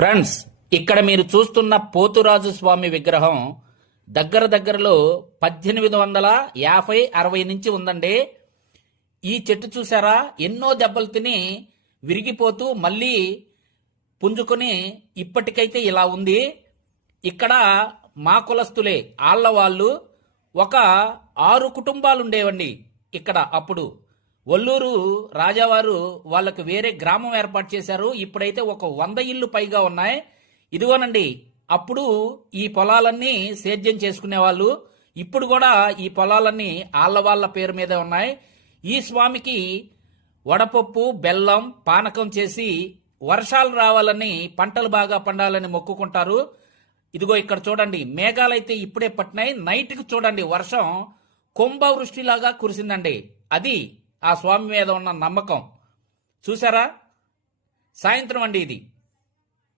Friends, ఇక్కడ మీరు చూస్తున్న పోతురాజు స్వామి విగ్రహం దగ్గరలో 1850-60 నుంచి ఉందండి. ఈ చెట్టు చూసారా, ఎన్నో దెబ్బలు తిని విరిగిపోతూ మళ్ళీ పుంజుకొని ఇప్పటికైతే ఇలా ఉంది. ఇక్కడ మా కులస్తులే వాళ్ళు ఒక 6 కుటుంబాలు ఉండేవండి ఇక్కడ. అప్పుడు ఒల్లూరు రాజావారు వాళ్ళకు వేరే గ్రామం ఏర్పాటు చేశారు. ఇప్పుడైతే ఒక 100 ఇళ్ళు పైగా ఉన్నాయి. ఇదిగోనండి, అప్పుడు ఈ పొలాలన్నీ సేద్యం చేసుకునేవాళ్ళు. ఇప్పుడు కూడా ఈ పొలాలన్నీ వాళ్ళ పేరు మీదే ఉన్నాయి. ఈ స్వామికి వడపప్పు, బెల్లం, పానకం చేసి వర్షాలు రావాలని, పంటలు బాగా పండాలని మొక్కుకుంటారు. ఇదిగో ఇక్కడ చూడండి, మేఘాలైతే ఇప్పుడే పట్టినాయి. నైట్కి చూడండి, వర్షం కుంభవృష్టిలాగా కురిసిందండి. అది ఆ స్వామి మీద ఉన్న నమ్మకం. చూసారా, సాయంత్రం అండి ఇది.